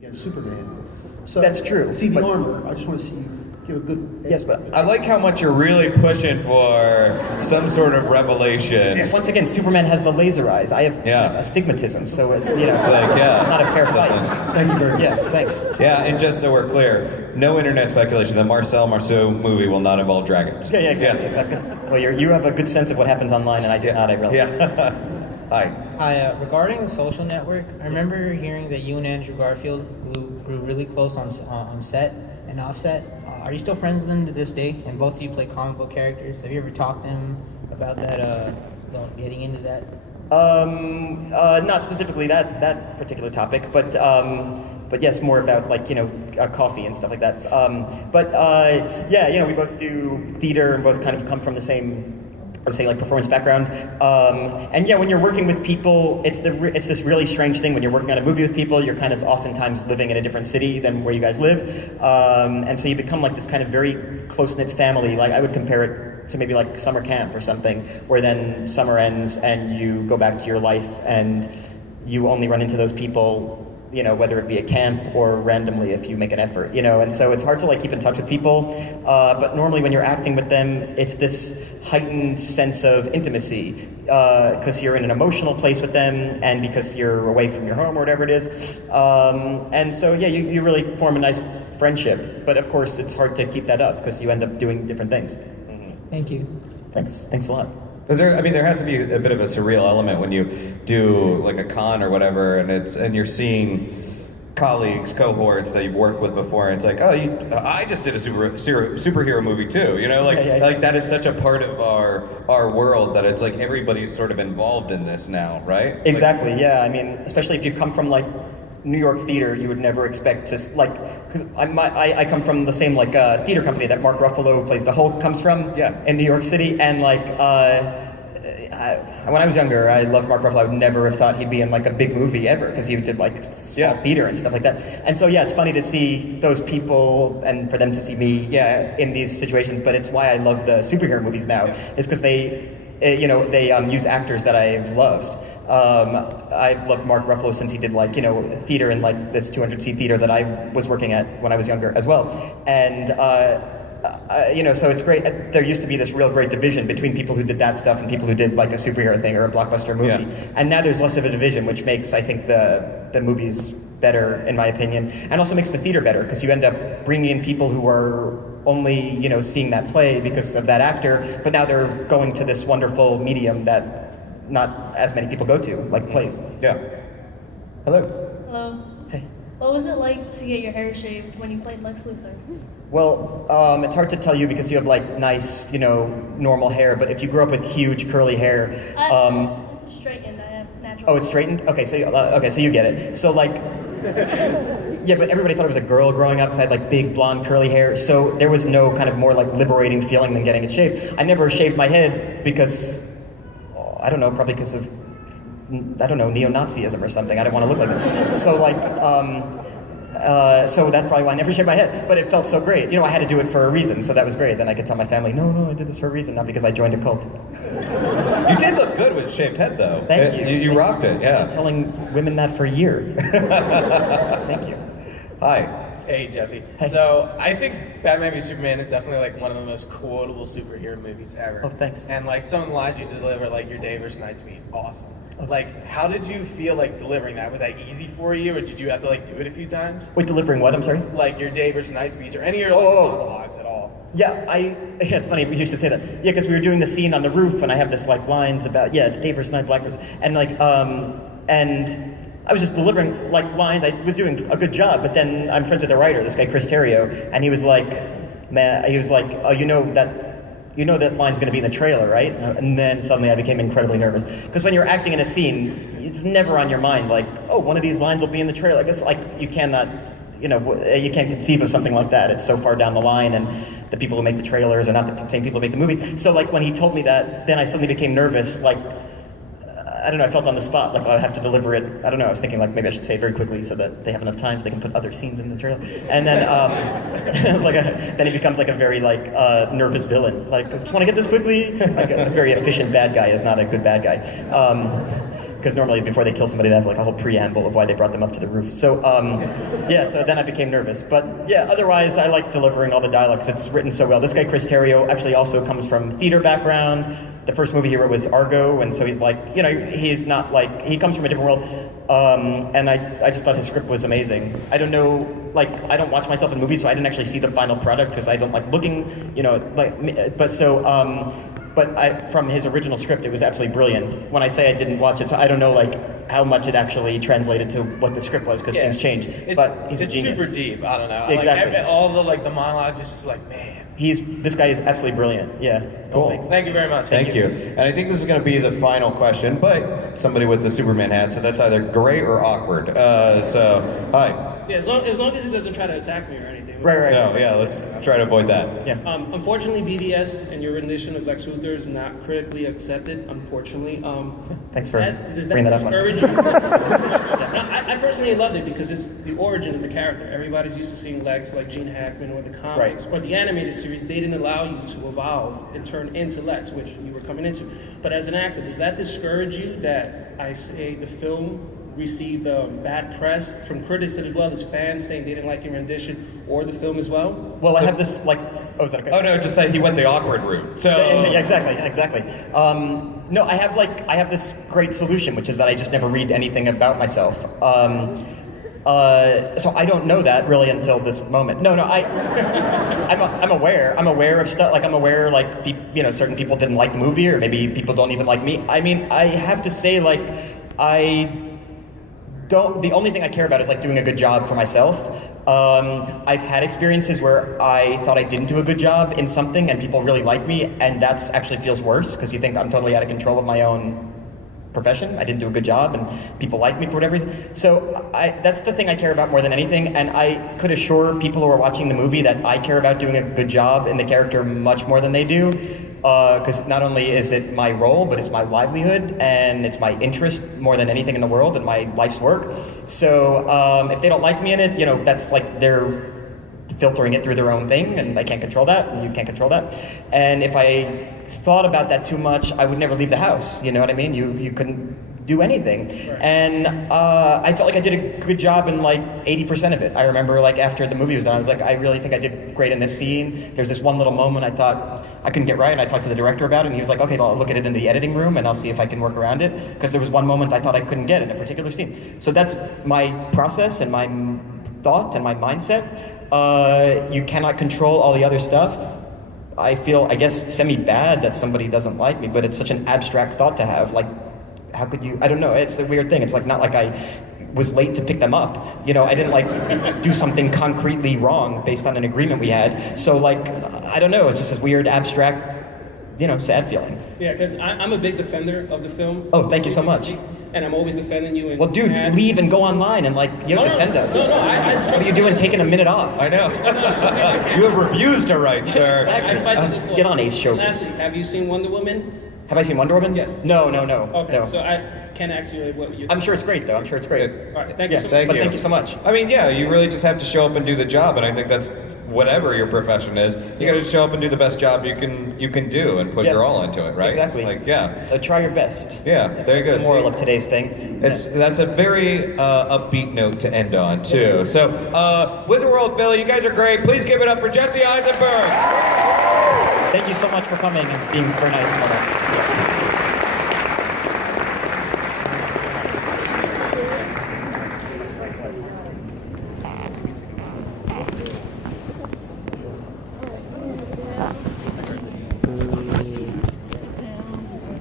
Yeah, Superman. So That's true, To see the but- armor, I just want to see you give a good. Yes, but I like how much you're really pushing for some sort of revelation. once again, Superman has the laser eyes. I have, Yeah. I have astigmatism, so it's It's like, yeah. it's not a fair fight. Thank you very much. Yeah, thanks. Yeah, and just so we're clear, no internet speculation. The Marcel Marceau movie will not involve dragons. Yeah, exactly. Well, you have a good sense of what happens online, and I do not. I realize. Yeah. Hi. Hi, regarding the Social Network, I remember hearing that you and Andrew Garfield grew really close on set and off set. Are you still friends with him to this day? And both of you play comic book characters. Have you ever talked to him about that, getting into that? Not specifically that particular topic, but yes, more about coffee and stuff like that. Yeah, we both do theater and both kind of come from the same, I would say, like, performance background. And yeah, when you're working with people, it's this really strange thing. When you're working on a movie with people, you're kind of oftentimes living in a different city than where you guys live, and so you become like this kind of very close-knit family. Like, I would compare it to maybe like summer camp or something, where then summer ends and you go back to your life and you only run into those people, whether it be at camp or randomly if you make an effort, and so it's hard to keep in touch with people, but normally when you're acting with them, it's this heightened sense of intimacy, because you're in an emotional place with them and because you're away from your home or whatever it is, and so yeah, you really form a nice friendship, but of course it's hard to keep that up because you end up doing different things. Thank you. Thanks a lot. There has to be a bit of a surreal element when you do like a con or whatever, and you're seeing colleagues, cohorts that you've worked with before, and it's like, oh, I just did a superhero movie too, like that is such a part of our world that it's like everybody's sort of involved in this now, right? Exactly. Yeah. I mean, especially if you come from New York theater, you would never expect to because I come from the same theater company that Mark Ruffalo plays the Hulk comes from, in New York City, and when I was younger, I loved Mark Ruffalo. I would never have thought he'd be in a big movie ever because he did small theater and stuff like that. And so yeah, it's funny to see those people and for them to see me in these situations. But it's why I love the superhero movies now, is because they use actors that I've loved. I've loved Mark Ruffalo since he did theater in this 200-seat theater that I was working at when I was younger as well. And so it's great. There used to be this real great division between people who did that stuff and people who did a superhero thing or a blockbuster movie. Yeah. And now there's less of a division, which makes, I think, the movies better, in my opinion, and also makes the theater better because you end up bringing in people who are only seeing that play because of that actor, but now they're going to this wonderful medium that not as many people go to, like plays. Yeah. Hello. Hello. Hey. What was it like to get your hair shaved when you played Lex Luthor? Well, it's hard to tell you because you have nice, normal hair, but if you grew up with huge curly hair, this is straightened. I have natural. Oh, it's straightened? Okay, so you get it. So yeah, but everybody thought it was a girl growing up because I had big blonde curly hair, so there was no kind of more liberating feeling than getting it shaved. I never shaved my head because, I don't know, probably because of, neo-Nazism or something. I didn't want to look like that. So so that's probably why I never shaved my head, but it felt so great. I had to do it for a reason, so that was great. Then I could tell my family, no, I did this for a reason, not because I joined a cult. You did look good with a shaved head, though. Thank you. You rocked it, yeah. I've been telling women that for years. Thank you. Hi. Hey, Jesse. Hey. So, I think Batman v Superman is definitely one of the most quotable superhero movies ever. Oh, thanks. And some of the lines you deliver, your day versus night's mean awesome. How did you feel delivering that? Was that easy for you, or did you have to do it a few times? Wait, delivering what? I'm sorry? Your day versus night speech, or any of your monologues at all? Yeah, it's funny you should say that. Yeah, because we were doing the scene on the roof, and I have this lines about, it's day versus night, black versus, and and I was just delivering lines. I was doing a good job, but then I'm friends with the writer, this guy Chris Terrio, and he was oh, this line's going to be in the trailer, right? And then suddenly I became incredibly nervous. Because when you're acting in a scene, it's never on your mind, one of these lines will be in the trailer. I guess, you cannot, you can't conceive of something like that. It's so far down the line, and the people who make the trailers are not the same people who make the movie. So, when he told me that, then I suddenly became nervous, I don't know, I felt on the spot, like I have to deliver it. I don't know, I was thinking like maybe I should say it very quickly so that they have enough time so they can put other scenes in the trailer. And then it's like then he becomes like a very like nervous villain. Like, I just want to get this quickly. Like a very efficient bad guy is not a good bad guy. Because normally before they kill somebody, they have like a whole preamble of why they brought them up to the roof. So yeah, so then I became nervous. But yeah, otherwise I like delivering all the dialogues. It's written so well. This guy, Chris Terrio, actually also comes from theater background. The first movie he wrote was Argo, and so he's like, you know, he's not like, he comes from a different world. And I just thought his script was amazing. I don't know, like, I don't watch myself in movies, so I didn't actually see the final product because I don't like looking, you know, like, but so, but from his original script, it was absolutely brilliant. When I say I didn't watch it, so I don't know like how much it actually translated to what the script was because things change. But he's a genius. It's super deep. I don't know. Exactly. Like, all the monologues is just like, man. This guy is absolutely brilliant. Yeah. Cool. Thanks. Thank you very much. Thank you. And I think this is going to be the final question, but somebody with the Superman hat, so that's either great or awkward. So, hi. Yeah, as long as it doesn't try to attack me or anything. Right. No, yeah, let's try to avoid that. Yeah. Unfortunately, BVS and your rendition of Lex Luthor is not critically accepted. Unfortunately. Thanks for does bringing that up. discourage you? No, I personally loved it because it's the origin of the character. Everybody's used to seeing Lex like Gene Hackman or the comics or the animated series. They didn't allow you to evolve and turn into Lex, which you were coming into. But as an actor, does that discourage you that I say the film received bad press from critics as well as fans saying they didn't like your rendition or the film as well? Well, I have this like. Oh, is that okay? Oh no, just that he went the awkward route. So Yeah, exactly. No, I have this great solution, which is that I just never read anything about myself. So I don't know that really until this moment. No, I'm aware of stuff. Like I'm aware, like you know, certain people didn't like the movie, or maybe people don't even like me. I mean, I have to say, like, the only thing I care about is like doing a good job for myself. I've had experiences where I thought I didn't do a good job in something and people really like me, and that's actually feels worse because you think I'm totally out of control of my own profession. I didn't do a good job and people like me for whatever reason. So that's the thing I care about more than anything, and I could assure people who are watching the movie that I care about doing a good job in the character much more than they do. Because not only is it my role, but it's my livelihood and it's my interest more than anything in the world and my life's work. So if they don't like me in it, you know, that's like they're filtering it through their own thing, and I can't control that, and you can't control that. And if I thought about that too much, I would never leave the house. You know what I mean? You couldn't do anything. Right. And I felt like I did a good job in like 80% of it. I remember like after the movie was done, I was like, I really think I did great in this scene. There's this one little moment I thought I couldn't get right, and I talked to the director about it, and he was like, okay, I'll look at it in the editing room and I'll see if I can work around it, because there was one moment I thought I couldn't get in a particular scene. So that's my process and my thought and my mindset. You cannot control all the other stuff. I feel, I guess, semi-bad that somebody doesn't like me, but it's such an abstract thought to have. Like, how could you, I don't know, it's a weird thing. It's like not like I was late to pick them up. You know, I didn't like do something concretely wrong based on an agreement we had. So like, I don't know, it's just this weird abstract, you know, sad feeling. Yeah, because I'm a big defender of the film. Oh, thank you so much. And I'm always defending you. Well, dude, leave and go online and like, you defend us. No, what are you doing taking a minute off? I know. You have reviews to write, sir. I fight the get on Ace Showbiz. Lastly, have you seen Wonder Woman? Have I seen Wonder Woman? Yes. No. Okay, no. so I can't ask you what you. I'm sure it's great, though. I'm sure it's great. All right, thank you so much. Thank you so much. I mean, yeah, you really just have to show up and do the job, and I think that's whatever your profession is. You got to show up and do the best job you can do, and put your all into it, right? Exactly. Like, yeah. So try your best. Yeah, there you go. That's the moral of today's thing. That's a very upbeat note to end on too. So, Wizardworld Philly, you guys are great. Please give it up for Jesse Eisenberg. Thank you so much for coming and being very nice and all that.